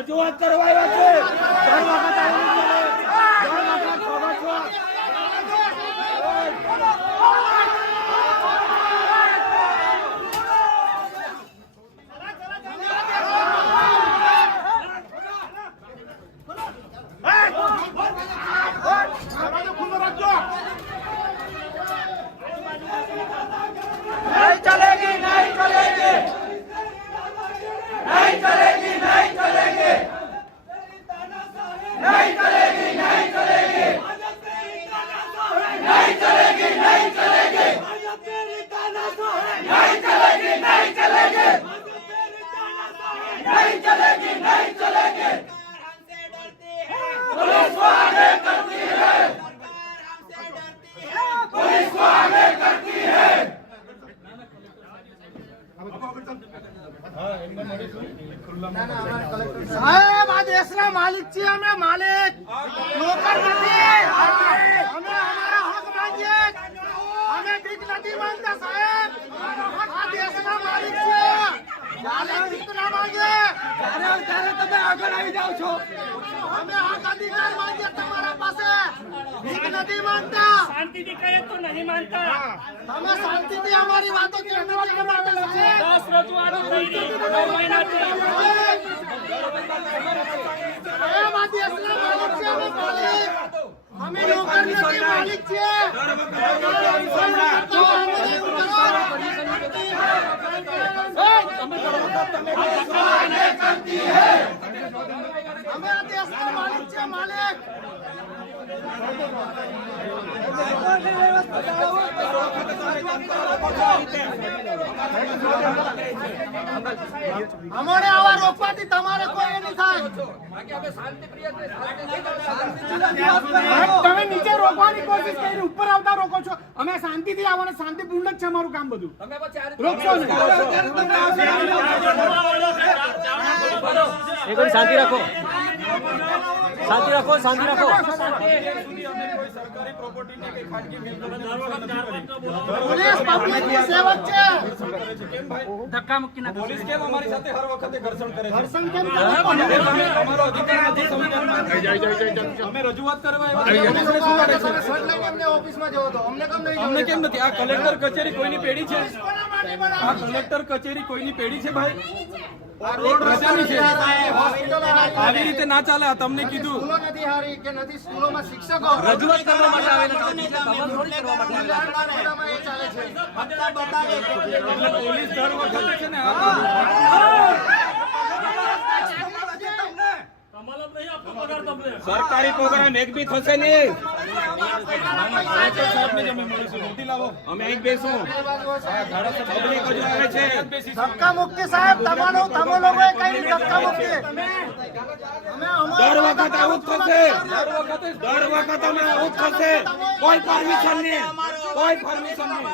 રજૂઆત કરવા આવ્યા સાહેબ આ દેશના માલિક છીએ અમે, માલિક નોકર નથી. અમે અમારા હક માંગીએ, અમે ભીખ નથી માંગતા સાહેબ. આ દેશના માલિક છીએ, ભીખ ના માંગીએ. ત્યારે તમે આગળ આવી જાઓ છો. અમે હક અધિકાર માંગીએ તમારા પાસે, ભીખ નથી માંગતા. શાંતિથી કહે તો નહીં માનતા. તમે શાંતિથી અમારી વાતો કેમ નથી સાંભળતા? 10 રજૂઆતો થઈ રહી 9 મહિનાથી. અમે નોકર નથી, માલિક છીએ. અમે આ દેશના માલિક છીએ, માલિક. અમારે આવા રોકવાથી તમારે કોઈ નહીં થાય. તમે નીચે રોકવાની કોશિશ કરી, ઉપર આવતા રોકો છો. અમે શાંતિથી આવવાના, શાંતિપૂર્ણ છે અમારું કામ બધું. રોકશો નહીં. શાંતિ રાખો, શાંતિ રાખો, શાંતિ રાખો. પોલીસ પબ્લિકની સેવક છે. ધક્કા મુક્કી ના પોલીસ કેમ અમારી સાથે હર વખતે ઘર્ષણ કરે છે? ઘર્ષણ કેમ કરે? અમારો અધિકાર નથી સમજવાનો. અમે રજૂઆત કરવા આવ્યા. ઓફિસમાં જવો તો અમને કેમ નહીં? અમને કેમ નથી? આ કલેક્ટર કચેરી કોઈની પેઢી છે? આ કલેક્ટર કચેરી કોઈની પેઢી છે ભાઈ? પ્રજાની છે. આવી રીતે ના ચાલે. આ તમને કીધું. સ્કૂલો નથી હારી કે નથી સ્કૂલોમાં શિક્ષકો રજૂઆત કરવા માટે આવેલા હતા. તમામ થોડી કરવા માટે આવેલા હતા. એ ચાલે છે. એટલે પોલીસ દર વખતે છે ને સરકારી પ્રોગ્રામ એક બી થશે નહીં. અમે અહીં બેસું. પબ્લિક હજુ આવે છે. ધક્કા મુક્તિ સાહેબ તમે લોકોએ કઈ ધક્કા મુક્તિ દર વખત આવું જ થશે. દર વખત અમે આવું જ થશે. કોઈ પરમિશન નહીં. કોઈ પરમિશન નહીં.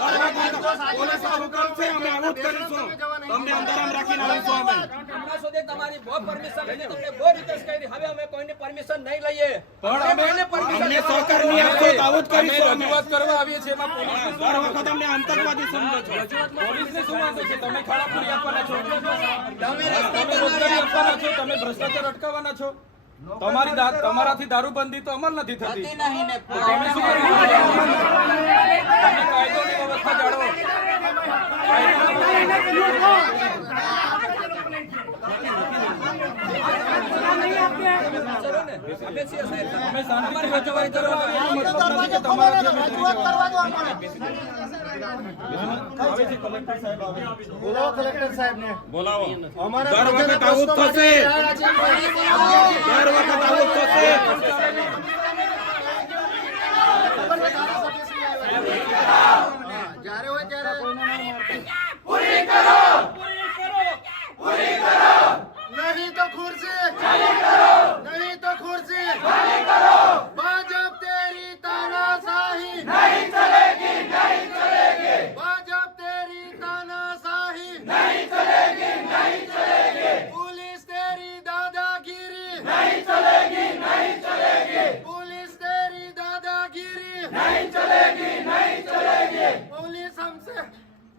દર વખત પોલીસ આવું કરશે. અમે આવું જ કરીશું. તમને અંધારામાં રાખીને આવીશું અમે. હમણાં સુધી તમારી બહુ પરમિશન લીધી, તમને બહુ રિક્વેસ્ટ કરી. હવે અમે કોઈની પરમિશન નહીં લઈએ. પણ અમે અમને સહકાર નહીં આપશો તો આવું જ કરીશું. રજૂઆત કરવા આવીએ છીએ. એમાં પોલીસ દર વખત અમને આતંકવાદી સમજો છો. પોલીસને શું વાંધો છે? તમે ખાડાપુરી આપવાના છો. તમે રોજગારી આપવાના છો. તમે ભ્રષ્ટાચાર અટકાવવાના છો. તમારાથી દારૂબંધી તો અમલ નથી થતી. તમે શું કરવાના છો? તમે કાયદોની વ્યવસ્થા જાળવો. અમે છીએ સાહેબ. અમે શાંતિથી રજૂઆત કરવા આવ્યા. મતલબ નથી કે તમારાથી અમે રજૂઆત કરવા દો અમને. આવે છે કલેક્ટર સાહેબ આવે છે. બોલાવો કલેક્ટર સાહેબ ને. બોલાવો. અમારા દર વખત પ્રજાના આવું જ પ્રશ્નો થશે. માટે દર વખત આવું જ થશે. જ્યારે હોય ત્યારે નહીં તો ખુરશી નહીં તો ખુરશી ભાજપ તેરી તાનાશાહી નહીં ચલેગી ભાજપ તેરી તાનાશાહી નહીં ચલેગી पुलिस तेरी दादागिरी नहीं चलेगी पुलिस तेरी दादागिरी नहीं चलेगी पुलिस हमसे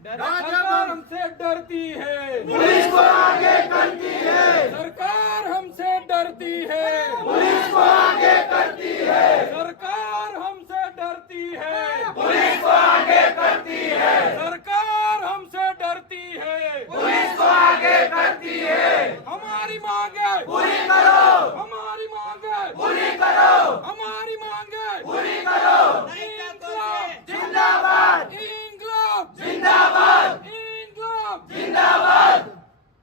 सरकार हमसे डरती है. पुलिस को आगे करती है सरकार हमसे डरती है. पुलिस को आगे करती है सरकार हमसे डरती है. पुलिस को आगे करती है सरकार हमसे डरती है. पुलिस को आगे करती है हमारी मांगे पूरी करो हमारी मांगे पूरी करो हमारी मांगे पूरी करो इंकलाब जिंदाबाद इंकलाब जिंदाबाद इंकलाब जिंदाबाद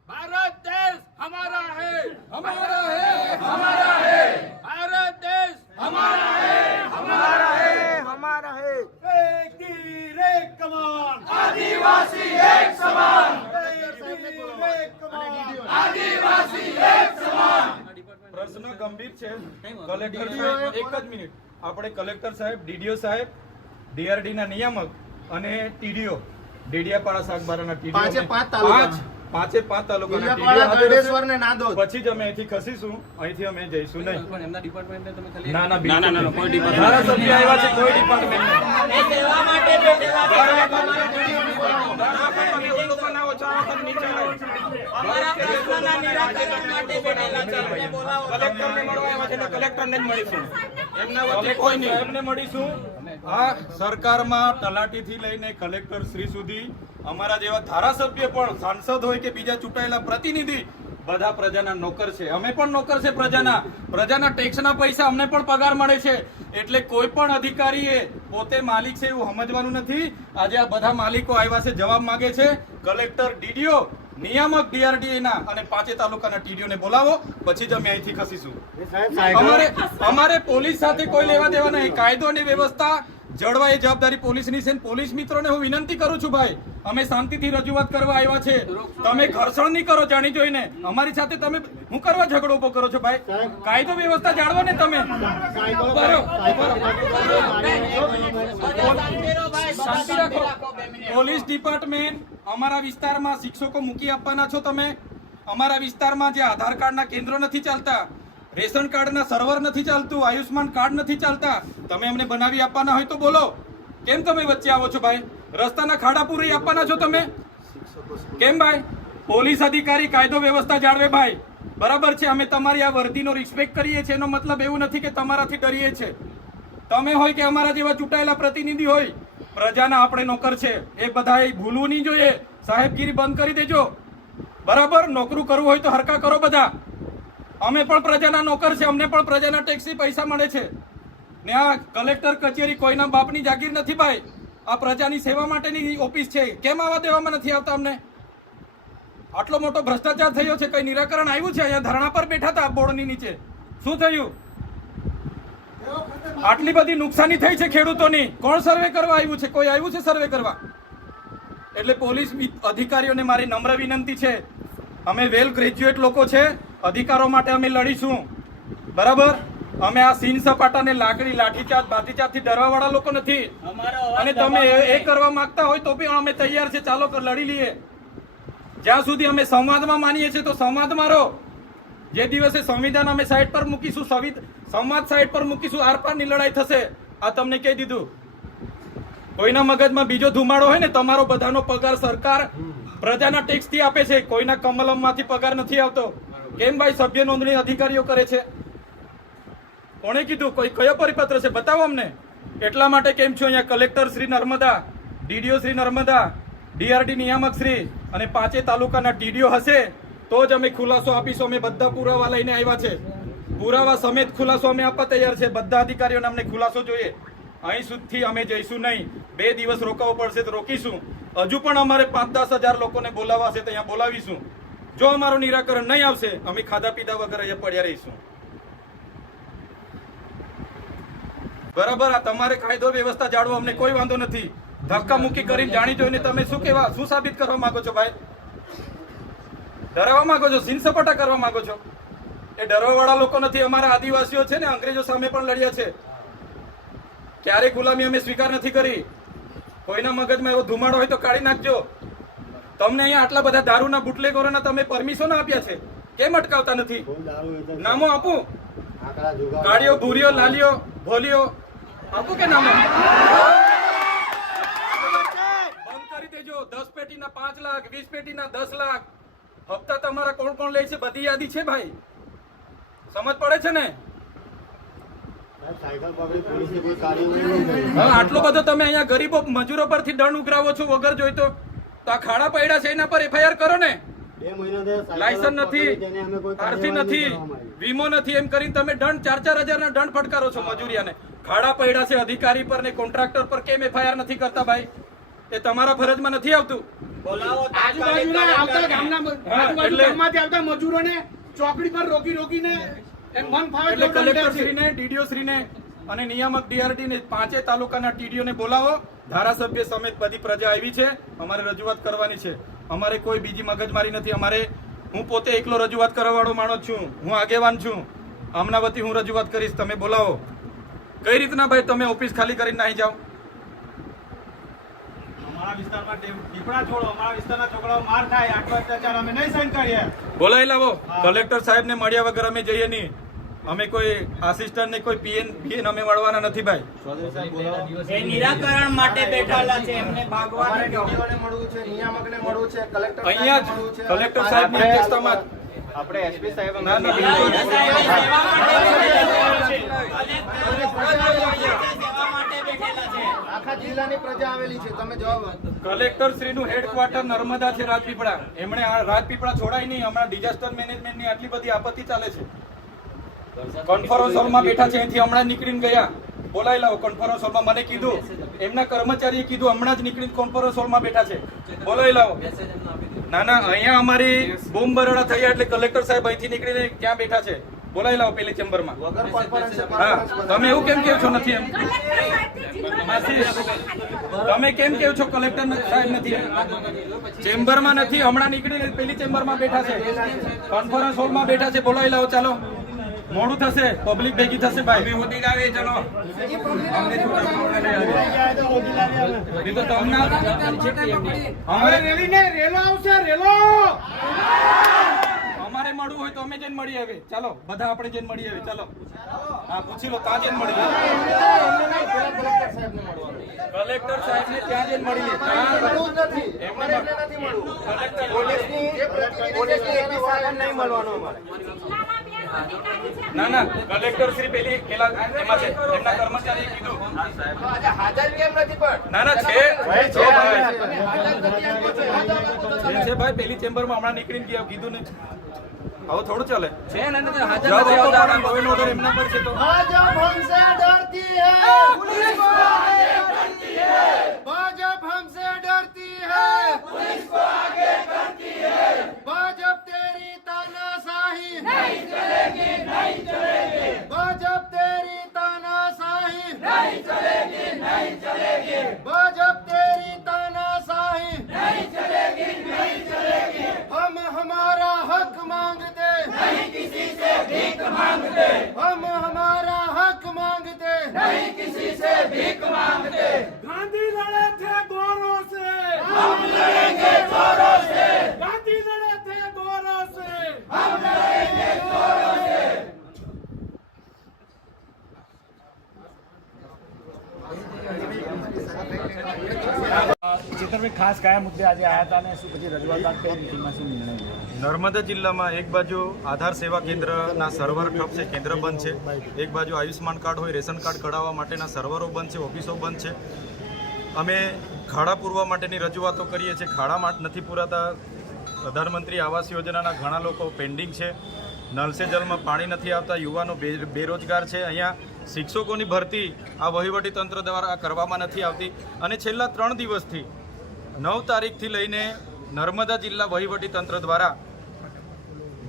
भारत देश हमारा है भारत देश हमारा है एक तीर एक कमान आदिवासी एक समान आदिवासी एक समान પ્રશ્ન ગંભીર છે. કલેક્ટર સાહેબ એક જ મિનિટ. આપણે કલેક્ટર સાહેબ, ડીડીઓ સાહેબ, ડીઆરડી ના નિયામક અને ટીડીઓ ડેડિયાપાડા શાકબારાના ટીડીઓ પાંચે પાંચ તાલુકા. પાંચે પાંચ તાલુકાના ડેડિયાપાડા, ટીડીઓ ગળેશ્વર ને નાદોદ. પછી જ અમે અહીંથી ખસીશું. અહીંથી અમે જઈશું નહીં. પણ એમના ડિપાર્ટમેન્ટને તમે ખાલી ના કોઈ ડિપાર્ટમેન્ટ ધારાસભ્ય આવ્યા છે. કોઈ ડિપાર્ટમેન્ટ આ સરકારમાં તલાટીથી લઈને કલેક્ટર શ્રી સુધી અમારા જેવા ધારાસભ્ય પણ સાંસદ હોય કે બીજા ચૂંટાયેલા પ્રતિનિધિ બધા પ્રજાના નોકર છે. અમે પણ નોકર છે પ્રજાના ટેક્સના પૈસા અમને પણ પગાર મળે છે. એટલે કોઈ પણ અધિકારીએ પોતે માલિક છે એવું સમજવાનું નથી. આજે આ બધા માલિકો આવ્યા છે, જવાબ માંગે છે. કલેક્ટર, ડીડીઓ, નિયામક ડીઆરડી ના અને પાંચે તાલુકાના ટીડીઓને બોલાવો. પછી જ અમે અહીંથી ખસીશું. અમારે પોલીસ સાથે કોઈ લેવા દેવા નહીં. કાયદો અને વ્યવસ્થા જળવા એ જવાબદારી પોલીસની છે. પોલીસ મિત્રોને હું વિનંતી કરું છું, ભાઈ અમે શાંતિથી રજૂઆત કરવા આવ્યા છે. તમે ઘર્ષણ નહીં કરો જાણી જોઈને. અમારી સાથે તમે હું કરવા ઝઘડો ઉભો કરો છો? ભાઈ કાયદો વ્યવસ્થા જાળવો ને તમે. શાંતિ રાખો. પોલીસ ડિપાર્ટમેન્ટ અમારા વિસ્તારમાં શિક્ષકો મૂકી આપવાના છો તમે. અમારા વિસ્તારમાં જે આધાર કાર્ડના કેન્દ્રો નથી ચાલતા, રેશન કાર્ડના સર્વર નથી ચાલતું, આયુષ્માન કાર્ડ નથી ચાલતા, તમે અમને બનાવી આપવાના હોય તો બોલો. કેમ તમે વચ્ચે આવો છો ભાઈ? રસ્તાના ખાડા પૂરી આપવાના છો તમે? કેમ ભાઈ? પોલીસ અધિકારી કાયદો વ્યવસ્થા જાળવે ભાઈ. બરાબર છે, અમે તમારી આ વર્દીનો રિસ્પેક્ટ કરીએ છીએ. એનો મતલબ એવું નથી કે તમારાથી ડરીએ છીએ. તમે હોય કે અમારા જેવા ચૂંટાયેલા પ્રતિનિધિ હોય, પ્રજાના આપણે નોકર છે, એ બધાએ ભૂલવું નહીં જોઈએ. સાહેબગીરી બંધ કરી દેજો. બરાબર, નોકરું કરવું હોય તો હરકા કરો બધા. અમે પણ પ્રજાના નોકર છે, અમને પણ પ્રજાના ટેક્સથી પૈસા મળે છે ને. આ કલેક્ટર કચેરી કોઈના બાપની જાગીર નથી ભાઈ. આ પ્રજાની સેવા માટેની ઓફિસ છે. કેમ આવા દેવામાં નથી આવતા અમને? આટલો મોટો ભ્રષ્ટાચાર થયો છે, કઈ નિરાકરણ આવ્યું છે? અહીંયા ધરણા પર બેઠા હતા બોર્ડની નીચે, શું થયું? આટલી બધી નુકસાની થઈ છે ખેડૂતોની, કોણ સર્વે કરવા આવ્યું છે? કોઈ આવ્યું છે સર્વે કરવા? એટલે પોલીસ અધિકારીઓને મારી નમ્ર વિનંતી છે, અમે વેલ ગ્રેજ્યુએટ લોકો છે, અધિકારો માટે અમે લડીશું. બરાબર, અમે આ સીન સપાટાને લાકડી લાઠીચાર્જ બાતીચાર્જથી ડરવા વાળા લોકો નથી. અને તમે એ કરવા માંગતા હોય તો બી અમે તૈયાર છે, ચાલો લડી લઈએ. જ્યાં સુધી અમે સંવાદમાં માનીએ છીએ તો સંવાદમાં રહો. જે દિવસે સંવિધાન અમે સાઈડ પર મૂકીશું, સંવાદ સાઈડ પર મૂકીશું, આરપારની લડાઈ થશે. આ તમને કહી દીધું. કોઈના મગજમાં બીજો ધુમાડો હોય ને, તમારો બધાનો પગાર સરકાર પ્રજાના ટેક્સ થી આપે છે, કોઈના કમલમમાંથી પગાર નથી આવતો. કેમ ભાઈ સભ્ય નોંધણી અધિકારીઓ કરે છે? કોણે કીધું? કોઈ કયો પરિપત્ર છે? બતાવો અમને. એટલા માટે કેમ છો અહીંયા collector Shri Narmada, DDO Shri Narmada, DRD નિયામક શ્રી અને 5 તાલુકાના ટીડીઓ હશે તો જ અમે ખુલાસો આપીશું. અમે બધા પુરાવા લઈને આવ્યા છે, પુરાવા સમેત ખુલાસો અમે આપવા તૈયાર છે. બધા અધિકારીઓને અમને ખુલાસો જોઈએ. અહીં સુધી અમે જઈશું નહીં. 2 દિવસ રોકાવો પડશે તો રોકીશું. હજુ પણ અમારે 5-10 હજાર લોકોને બોલાવવા હશે તો અહીંયા બોલાવીશું. જો અમારું નિરાકરણ નહીં આવશે, અમે ખાધા પીધા વગર અહીંયા પડ્યા રહીશું. બરાબર, આ તમારે કાયદો વ્યવસ્થા જાળવો, અમને કોઈ વાંધો નથી. ધક્કા મુક્કી કરીને જાણી જોઈને તમે શું સાબિત કરવા માંગો છો ભાઈ? ડરાવવા માંગો છો? સીન સપાટા કરવા માંગો છો? એ ડરવા વાળા લોકો નથી. અમારા આદિવાસીઓ છે ને, અંગ્રેજો સામે પણ લડ્યા છે. ક્યારે ગુલામી અમે સ્વીકાર નથી કરી. કોઈના મગજમાં એવો ધુમાડો હોય તો કાઢી નાખજો. તમને અહીંયા આટલા બધા દારૂના બુટલેગરોના તમે પરમિશન આપ્યા છે, કેમ અટકાવતા નથી? નામો આપું? કાળીઓ, ભૂરીઓ, લાલીઓ, ભોલીઓ આપું કે નામો? બંધ કરી દેજો. 10 પેટીના 5 લાખ, 20 પેટીના 10 લાખ. હપ્તા તમારા કોણ કોણ લે છે બધી યાદી છે ભાઈ. સમજ પડે છે ને? આટલો બધો તમે અહીંયા ગરીબો મજૂરો પરથી દંડ ઉઘરાવો છો વગર જોઈતો. તો આ ખાડા પડ્યા છે એના પર FIR કરો ને. લાયસન્સ નથી, આરસી નથી, વીમો નથી, એમ કરીને તમે દંડ 4-4 હજારના દંડ ફટકારો છો મજૂરિયાને. ખાડા પડ્યા છે અધિકારી પર ને કોન્ટ્રાક્ટર પર, કેમ FIR નથી કરતા ભાઈ? એ તમારા ફરજમાં નથી આવતું. આજુબાજુના આવતા ગામમાંથી આવતા મજૂરોને ચોકડી પર રોકીને એમ મન ફાવે એટલે કલેક્ટર શ્રીને, ડીડીઓ શ્રીને અને નિયામક DRD ને 5 તાલુકાના ટીડીઓને બોલાવો. ધારાસભ્ય સમેત બધી પ્રજા આવી છે, અમારે રજૂઆત કરવાની છે. અમારે કોઈ બીજી મગજમારી નથી. હું પોતે એકલો રજૂઆત કરવા વાળો માણસ છું, હું આગેવાન છું. આમના વતી હું રજૂઆત કરીશ. તમે બોલાવો. કઈ રીતના ભાઈ તમે ઓફિસ ખાલી કરીને નાહી જાઓ? અમારા વિસ્તારમાં દીપડા છોડો, અમારા વિસ્તારના છોકરાઓ માર ખાય, આટલો અત્યાચાર અમે નહીં સહન કરીએ. બોલાવી લાવો. કલેક્ટર સાહેબને મળ્યા વગર અમે જઈએ નહીં. અમે કોઈ આસિસ્ટન્ટ ને કોઈ પીએન અમે મળવાના નથી ભાઈ. એ નિરાકરણ માટે બેઠેલા છે, એમને ભાગવાને મળવું છે, નિયામકને મળવું છે, કલેક્ટર અહીંયા જ કલેક્ટર સાહેબની અધ્યક્ષતામાં આપણે એસપી સાહેબ ના, ના, આખા જિલ્લાની પ્રજા આવેલી છે. તમે જવાબ કલેક્ટર શ્રીનું હેડક્વાર્ટર નર્મદા છે, રાજપીપળા. એમણે આ રાજપીપળા છોડાય નહીં. હમણાં ડિઝાસ્ટર મેનેજમેન્ટની આટલી બધી આપત્તિ ચાલે છે. કોન્ફરન્સ હોલમાં બેઠા છે, અહીંથી હમણાં નીકળીને ગયા. બોલાવી લાવો કોન્ફરન્સ હોલમાં. મને કીધું, એમના કર્મચારીએ કીધું, હમણાં જ નીકળીને કોન્ફરન્સ હોલમાં બેઠા છે. બોલાવી લાવો. ના ના, અહીંયા અમારી બોમ્બ બરાડા થયા એટલે કલેક્ટર સાહેબ અહીંથી નીકળીને ક્યાં બેઠા છે? બોલાવી લાવો પેલી ચેમ્બરમાં. હા, તમે એવું કેમ કહો છો નથી એમ? તમે કેમ કહો છો કલેક્ટર સાહેબ નથી? ચેમ્બરમાં નથી, હમણાં નીકળીને પેલી ચેમ્બરમાં બેઠા છે, કોન્ફરન્સ હોલમાં બેઠા છે. બોલાવી લાવો. ચાલો, મોડું થશે, પબ્લિક ભેગી થશે ભાઈ. હોતી આવે ચલો. અમારે મળવું હોય તો અમે જઈને મળી આવે. ચાલો, બધા આપણે જઈને મળી આવે. ચાલો, હા, પૂછી લો. ત્યાં જઈને મળી લે. કલેક્ટર સાહેબ ને ત્યાં જઈને મળી લે. ના ના કલેક્ટર શ્રી પેલા એમાં છે એમના કર્મચારીએ કીધું હાજર કેમ નથી પણ ના ના છે હાજર નથી એમ પૂછો. છે ભાઈ પેલી ચેમ્બરમાં હમણાં નીકળીને ગયા કીધું ને હવે થોડું ચાલે છે ને નથી હાજર જવાબ નથી આપો આવતા. પણ લોહીનો order એમના પર છે તો भाजपा हमसे डरती है पुलिस को आगे करती है भाजपा हमसे डरती है पुलिस को आगे करती है भाजपा तेरी तानाशाही नहीं चलेगी भाजपा तेरी तानाशाही नहीं चलेगी भाजपा तेरी तानाशाही नहीं चलेगी हम हमारा हक मांगते नहीं किसी से भीख मांगते हम हमारा हक मांगते नहीं किसी से भीख मांगते गांधी लड़े थे गोरों से हम लड़ेंगे जोरों से गांधी लड़े थे गोरों से हम लड़ेंगे जोरों से ચેતનભાઈ ખાસ કયા મુદ્દે આજે આવ્યા હતા અને શું પછી રજૂઆત કઈ મિટિંગમાં શું નિર્ણય લીધો? નર્મદા જિલ્લામાં એક બાજુ આધાર સેવા કેન્દ્રના સર્વર ઠપ છે, કેન્દ્ર બંધ છે. એક બાજુ આયુષ્માન કાર્ડ હોય, રેશન કાર્ડ કઢાવવા માટેના સર્વરો બંધ છે, ઓફિસો બંધ છે. અમે ખાડા પૂરવા માટેની રજૂઆતો કરીએ છીએ, ખાડા નથી પૂરાતા. પ્રધાનમંત્રી આવાસ યોજનાના ઘણા લોકો પેન્ડિંગ છે. નલ સે જલમાં પાણી નથી આવતા. યુવાનો બેરોજગાર છે. અહીંયા શિક્ષકોની ભરતી આ વહીવટી તંત્ર દ્વારા કરવામાં નથી આવતી. અને છેલ્લા 3 દિવસથી 9 તારીખથી લઈને નર્મદા જિલ્લા વહીવટી તંત્ર દ્વારા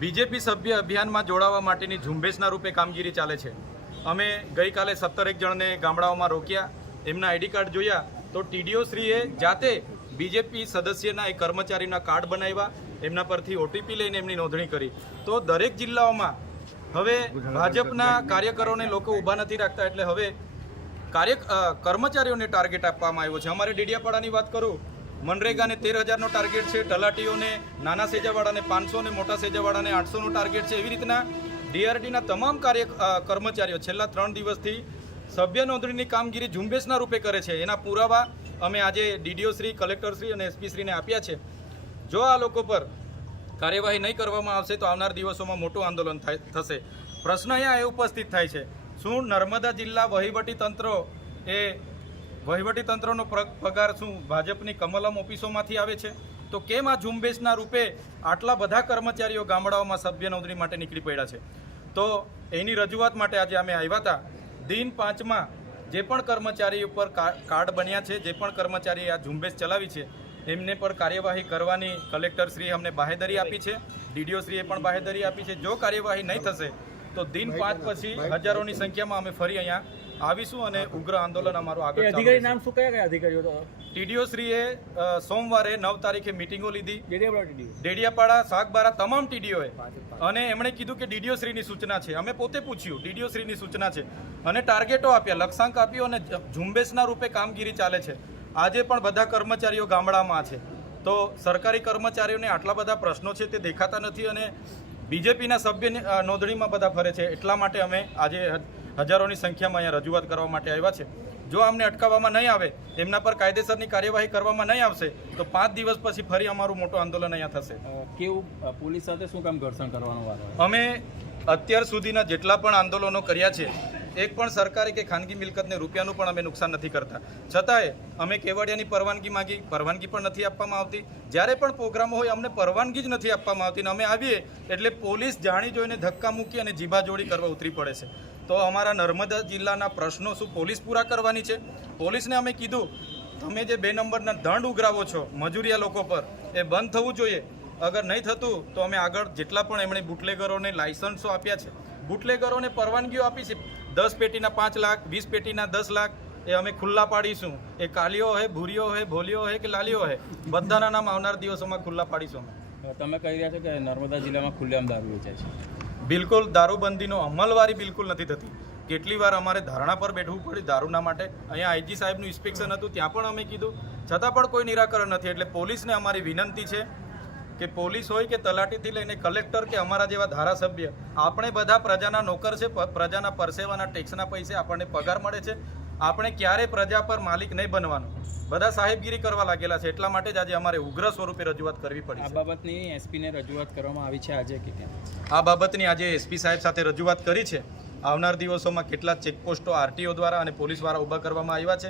બીજેપી સભ્ય અભિયાનમાં જોડાવા માટેની ઝુંબેશના રૂપે કામગીરી ચાલે છે. અમે ગઈકાલે 17 જણને ગામડાઓમાં રોક્યા, એમના આઈડી કાર્ડ જોયા તો ટીડીઓ શ્રીએ જાતે બીજેપી સદસ્યના એક કર્મચારીના કાર્ડ બનાવ્યા, એમના પરથી ઓટીપી લઈને એમની નોંધણી કરી. તો દરેક જિલ્લાઓમાં હવે ભાજપના કાર્યકરોને લોકો ઊભા નથી રાખતા, એટલે હવે કર્મચારીઓને ટાર્ગેટ આપવામાં આવ્યો છે. અમારે ડેડિયાપાડાની વાત કરું, મનરેગાને 13,000નો ટાર્ગેટ છે, તલાટીઓને નાના સેજાવાળાને 500 ને મોટા સેજાવાળાને 800નો ટાર્ગેટ છે. એવી રીતના ડીઆરડીના તમામ કર્મચારીઓ છેલ્લા 3 દિવસથી સભ્ય નોંધણીની કામગીરી ઝુંબેશના રૂપે કરે છે. એના પુરાવા અમે આજે ડીડીઓ શ્રી, કલેક્ટર શ્રી અને એસપી શ્રીને આપ્યા છે. જો આ લોકો પર કાર્યવાહી નહીં કરવામાં આવશે તો આવનાર દિવસોમાં મોટું આંદોલન થશે. પ્રશ્ન અહીંયા એ ઉપસ્થિત થાય છે, શું નર્મદા જિલ્લા વહીવટી તંત્રનો પગાર શું ભાજપની કમલમ ઓફિસોમાંથી આવે છે? તો કેમ આ ઝુંબેશના રૂપે આટલા બધા કર્મચારીઓ ગામડાઓમાં સભ્ય નોંધણી માટે નીકળી પડ્યા છે? તો એની રજૂઆત માટે આજે અમે આવ્યા હતા. દિન 5માં જે પણ કર્મચારી ઉપર કાર્ડ બન્યા છે, જે પણ કર્મચારીએ આ ઝુંબેશ ચલાવી છે, એમને પર કાર્યવાહી કરવાની કલેક્ટર શ્રી અમને બાહેધરી આપી છે, ડીડીઓ શ્રીએ પણ બાહેધરી આપી છે. જો કાર્યવાહી નહીં થશે તો દિન 5 પછી હજારોની સંખ્યામાં અમે ફરી અહીંયા આવીશું અને ઉગ્ર આંદોલન અમારું આગળ ચાલુ અધિકારી રહેશે. નામ શું કયા અધિકારીઓ તો ટીડીઓ શ્રીએ સોમવારે 9 તારીખે મિટિંગો લીધી, ડેડિયાપાડા ડેડિયાપાડા, સાગબારા તમામ ટીડીઓએ, અને એમણે કીધું કે ડીડીઓ શ્રીની સૂચના છે. અમે પોતે પૂછ્યું, ડીડીઓ શ્રીની સૂચના છે, અને ટાર્ગેટો આપ્યા, લક્ષ્યાંક આપ્યો, અને ઝુંબેશના રૂપે કામગીરી ચાલે છે. આજે પણ બધા કર્મચારીઓ ગામડામાં છે. તો સરકારી કર્મચારીઓને આટલા બધા પ્રશ્નો છે તે દેખાતા નથી, અને બીજેપીના સભ્ય નોંધણીમાં બધા ફરે છે. એટલા માટે અમે આજે હજારોની સંખ્યામાં અહીંયા રજૂઆત કરવા માટે આવ્યા છે. જો અમને અટકાવવામાં નહીં આવે, એમના પર કાયદેસરની કાર્યવાહી કરવામાં નહીં આવશે તો 5 દિવસ પછી ફરી અમારું મોટું આંદોલન અહીંયા થશે. કેવું પોલીસ સાથે શું કામ ઘર્ષણ કરવાનો વારો? અમે અત્યાર સુધીના જેટલા પણ આંદોલનો કર્યા છે, એક પણ સરકારી કે ખાનગી મિલકતને રૂપિયાનું પણ અમે નુકસાન નથી કરતા. છતાંય અમે કેવડિયાની પરવાનગી માંગી, પરવાનગી પણ નથી આપવામાં આવતી. જ્યારે પણ પ્રોગ્રામો હોય અમને પરવાનગી જ નથી આપવામાં આવતી, અને અમે આવીએ એટલે પોલીસ જાણી જોઈને ધક્કા મૂકી અને જીભાજોડી કરવા ઉતરી પડે છે. તો અમારા નર્મદા જિલ્લાના પ્રશ્નો શું પોલીસ પૂરા કરવાની છે? પોલીસને અમે કીધું, તમે જે 2 નંબરના દંડ ઉઘરાવો છો મજૂરિયા લોકો પર, એ બંધ થવું જોઈએ. અગર નહીં થતું તો અમે આગળ જેટલા પણ એમણે બુટલેગરોને લાયસન્સો આપ્યા છે, બુટલેગરોને પરવાનગીઓ આપી છે, 10 પેટીના 5 લાખ, 20 પેટીના 10 લાખ એ અમે ખુલ્લા પાડીશું. એ કાલીઓ હોય, ભૂરીઓ હોય, ભોલીઓ હોય કે લાલીઓ હોય, બધાના નામ આવનાર દિવસોમાં ખુલ્લા પાડીશું અમે. તમે કહી રહ્યા છો કે નર્મદા જિલ્લામાં ખુલ્લેઆમ દારૂ વેચાય છે. બિલકુલ દારૂબંધીનો અમલવારી બિલકુલ નથી થતી. કેટલી વાર અમારે ધારણા પર બેઠવું પડ્યું દારૂના માટે. અહીંયા આઈજી સાહેબનું ઇન્સ્પેક્શન હતું, ત્યાં પણ અમે કીધું, છતાં પણ કોઈ નિરાકરણ નથી. એટલે પોલીસને અમારી વિનંતી છે કે પોલીસ હોય કે તલાટીથી લઈને કલેક્ટર કે અમારા જેવા ધારાસભ્ય, આપણે બધા પ્રજાના નોકર છે, પ્રજાના પરસેવાના ટેક્સના પૈસે આપણને પગાર મળે છે. આપણે ક્યારે પ્રજા પર માલિક નહીં બનવાનું. બધા સાહેબગીરી કરવા લાગેલા છે, એટલા માટે જ આજે અમારે ઉગ્ર સ્વરૂપે રજૂઆત કરવી પડી આ છે. બાબતની એસપીને રજૂઆત કરવામાં આવી છે આજે કે કેમ? આ બાબતની આજે એસપી સાહેબ સાથે રજૂઆત કરી છે. આવનાર દિવસોમાં કેટલા ચેકપોસ્ટો આરટીઓ દ્વારા અને પોલીસ દ્વારા ઊભા કરવામાં આવ્યા છે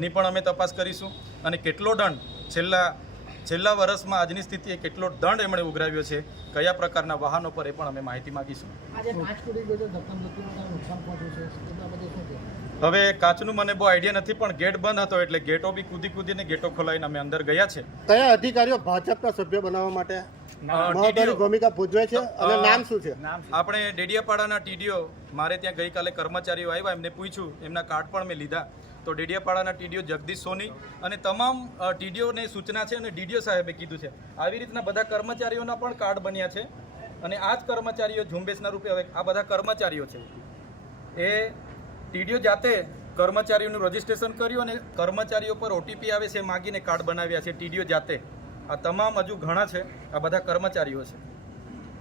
એની પણ અમે તપાસ કરીશું, અને કેટલો દંડ છેલ્લા વર્ષમાં આજની સ્થિતિએ કેટલો દંડ એમણે ઉઘરાવ્યો છે, કયા પ્રકારના વાહનો પર, એ પણ અમે માહિતી માગીશું. હવે કાચનું મને બહુ આઈડિયા નથી, પણ ગેટ બંધ હતો એટલે ગેટો બી કૂદીને ગેટો ખોલાવીને અમે અંદર ગયા છે. કયા અધિકારીઓ ભાજપના સભ્ય બનાવવા માટે મહત્વની ભૂમિકા ભજવે છે અને નામ શું છે? આપણે ડેડિયાપાડાના ટીડીઓ, મારે ત્યાં ગઈકાલે કર્મચારીઓ આવ્યા, એમને પૂછ્યું, એમના કાર્ડ પણ મેં લીધા. તો ડેડિયાપાડાના ટીડીઓ જગદીશ સોની અને તમામ ટીડીઓને સૂચના છે, અને ડીડીઓ સાહેબે કીધું છે આવી રીતના બધા કર્મચારીઓના પણ કાર્ડ બન્યા છે, અને આ જ કર્મચારીઓ ઝુંબેશના રૂપે હવે આ બધા કર્મચારીઓ છે એ ટીડીઓ જાતે કર્મચારીઓનું રજીસ્ટ્રેશન કર્યું અને કર્મચારીઓ પર ઓટીપી આવે છે માગીને કાર્ડ બનાવ્યા છે ટીડીઓ જાતે. આ તમામ હજુ ઘણા છે, આ બધા કર્મચારીઓ છે.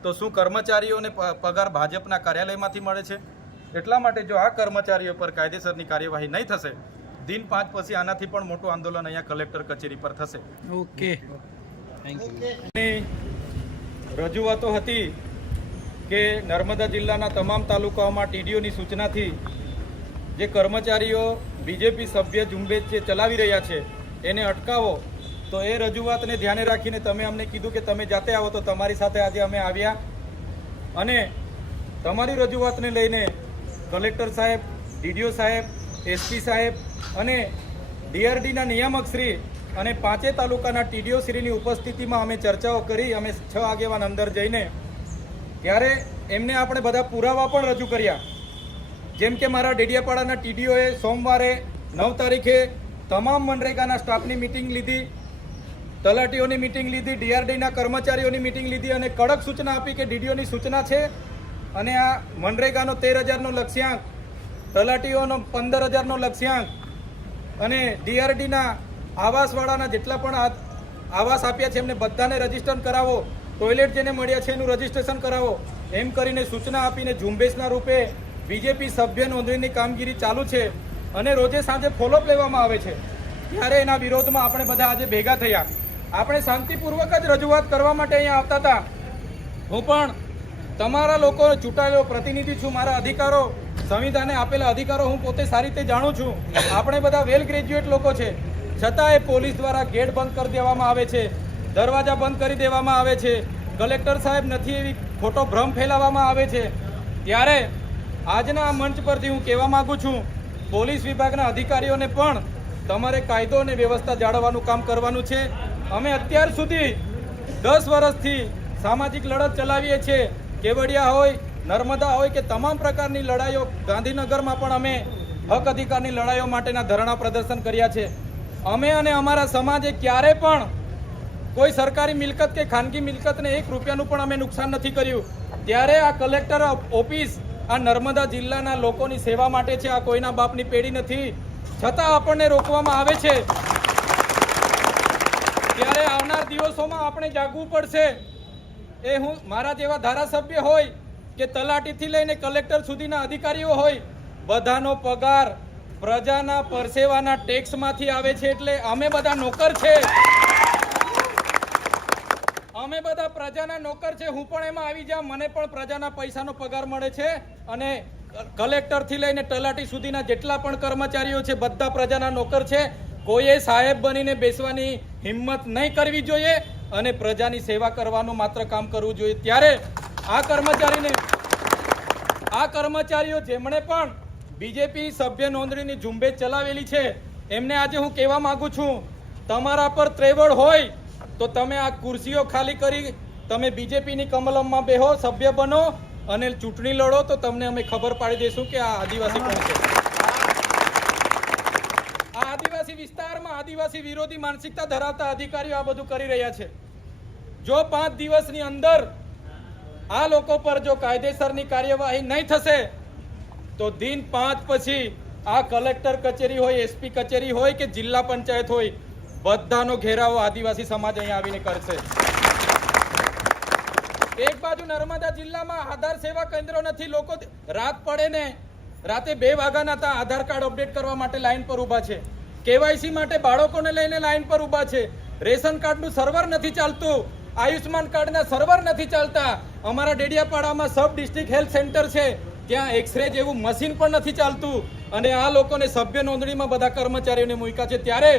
તો શું કર્મચારીઓને પગાર ભાજપના કાર્યાલયમાંથી મળે છે? એટલા માટે જો આ કર્મચારીઓ પર કાયદેસરની કાર્યવાહી નહીં થશે, દિન 5 પછી આનાથી પણ મોટું આંદોલન અહીંયા કલેક્ટર કચેરી પર થશે. Okay, thank you. રજૂઆતો હતી કે નર્મદા જિલ્લાના તમામ તાલુકાઓમાં ટીડીઓની સૂચનાથી જે કર્મચારીઓ બીજેપી સભ્ય ઝુંબેશ જે ચલાવી રહ્યા છે એને અટકાવો. તો એ રજૂઆતને ધ્યાને રાખીને તમે અમને કીધું કે તમે જાતે આવો, તો તમારી સાથે આજે અમે આવ્યા, અને તમારી રજૂઆતને લઈને કલેક્ટર સાહેબ, ડીડીઓ સાહેબ, એસપી સાહેબ અને ડીઆરડીના નિયામક શ્રી અને 5 તાલુકાના ટીડીઓ શ્રીની ઉપસ્થિતિમાં અમે ચર્ચાઓ કરી. અમે 6 આગેવાન અંદર જઈને ત્યારે એમને આપણે બધા પુરાવા પણ રજૂ કર્યા. જેમ કે મારા ડેડિયાપાડાના ટીડીઓએ સોમવારે 9 તારીખે તમામ મનરેગાના સ્ટાફની મિટિંગ લીધી, તલાટીઓની મિટિંગ લીધી, ડીઆરડીના કર્મચારીઓની મિટિંગ લીધી અને કડક સૂચના આપી કે ડીડીઓની સૂચના છે અને આ મનરેગાનો 13,000નો લક્ષ્યાંક, તલાટીઓનો 15,000નો લક્ષ્યાંક અને ડીઆરડીના આવાસવાળાના જેટલા પણ આવાસ આપ્યા છે એમને બધાને રજીસ્ટર કરાવો, ટોયલેટ જેને મળ્યા છે એનું રજીસ્ટ્રેશન કરાવો, એમ કરીને સૂચના આપીને ઝુંબેશના રૂપે બીજેપી સભ્ય નોંધણીની કામગીરી ચાલુ છે અને રોજે સાંજે ફોલોઅપ લેવામાં આવે છે. ત્યારે એના વિરોધમાં આપણે બધા આજે ભેગા થયા. આપણે શાંતિપૂર્વક જ રજૂઆત કરવા માટે અહીંયા આવતા હતા. હું પણ તમારા લોકો ચૂંટાયેલો પ્રતિનિધિ છું. મારા અધિકારો, સંવિધાને આપેલા અધિકારો હું પોતે સારી રીતે જાણું છું. આપણે બધા વેલ ગ્રેજ્યુએટ લોકો છે, છતાંય પોલીસ દ્વારા ગેટ બંધ કરી દેવામાં આવે છે, દરવાજા બંધ કરી દેવામાં આવે છે, કલેક્ટર સાહેબ નથી એવી ખોટો ભ્રમ ફેલાવવામાં આવે છે. ત્યારે આજના મંચ પરથી હું કહેવા માંગુ છું, પોલીસ વિભાગના અધિકારીઓને પણ તમારે કાયદો અને વ્યવસ્થા જાળવવાનું કામ કરવાનું છે. અમે અત્યાર સુધી 10 વર્ષથી સામાજિક લડત ચલાવીએ છીએ. કેવડિયા હોય, નર્મદા હોય કે તમામ પ્રકારની લડાઈઓ, ગાંધીનગરમાં પણ અમે હક અધિકારની લડાઈઓ માટેના ધરણા પ્રદર્શન કર્યા છે. અમે અને અમારા સમાજે ક્યારે પણ કોઈ સરકારી મિલકત કે ખાનગી મિલકતને 1 રૂપિયાનું પણ અમે નુકસાન નથી કર્યું. ત્યારે આ કલેક્ટર ઓફિસ આ નર્મદા જિલ્લાના લોકોની સેવા માટે છે. આ કોઈના બાપની પેઢી નથી, છતાં આપણને રોકવામાં આવે છે. ત્યારે આવનાર દિવસોમાં આપણે જાગવું પડશે. એ હું મારા જેવા ધારાસભ્ય હોય કે તલાટીથી લઈને કલેક્ટર સુધીના અધિકારીઓ હોય, બધાનો પગાર પ્રજાના પરસેવાના ટેક્સમાંથી આવે છે. એટલે અમે બધા નોકર છે, અમે બધા પ્રજાના નોકર છે. હું પણ એમાં આવી જાઉં, મને પણ પ્રજાના પૈસાનો પગાર મળે છે. અને કલેક્ટરથી લઈને તલાટી સુધીના જેટલા પણ કર્મચારીઓ છે બધા પ્રજાના નોકર છે. કોઈએ સાહેબ બનીને બેસવાની હિંમત નહીં કરવી જોઈએ અને પ્રજાની સેવા કરવાનું માત્ર કામ કરવું જોઈએ. ત્યારે આ કર્મચારીઓ જેમણે પણ બીજેપી સભ્ય નોંધણીની ઝુંબેશ ચલાવેલી છે એમને આજે હું કહેવા માંગુ છું, તમારા પર ત્રેવડ હોય તો તમે આ ખુરશીઓ ખાલી કરી તમે બીજેપીની કમલમમાં બેહો, સભ્ય બનો અને ચૂંટણી લડો, તો તમને અમે ખબર પાડી દઈશું કે આ આદિવાસી કોણ છે. આ આદિવાસી વિસ્તારમાં આદિવાસી વિરોધી માનસિકતા ધરાવતા અધિકારીઓ આ બધું કરી રહ્યા છે. જો 5 દિવસની અંદર આ લોકો પર જો કાયદેસરની કાર્યવાહી નહીં થશે તો દિન 5 પછી આ કલેક્ટર કચેરી હોય, એસપી કચેરી હોય કે જિલ્લા પંચાયત હોય, બધાનો ઘેરાવો આદિવાસી સમાજ અહીંયા આવીને કરશે. એક બાજુ નર્મદા જિલ્લામાં આધાર સેવા કેન્દ્રો નથી, લોકો રાત પડે ને રાતે 2 વાગ્યાના હતા આધાર કાર્ડ અપડેટ કરવા માટે લાઈન પર ઊભા છે, કેવાયસી માટે બાળકોને લઈને લાઈન પર ઊભા છે, રેશન કાર્ડનું સર્વર નથી ચાલતું, આયુષ્માન કાર્ડના સર્વર નથી ચાલતા, અમારા ડેડિયાપાડામાં સબ ડિસ્ટ્રિક્ટ હેલ્થ સેન્ટર છે ત્યાં એક્સરે જેવું મશીન પણ નથી ચાલતું અને આ લોકોને સભ્ય નોંધણીમાં બધા કર્મચારીઓને મૂક્યા છે. ત્યારે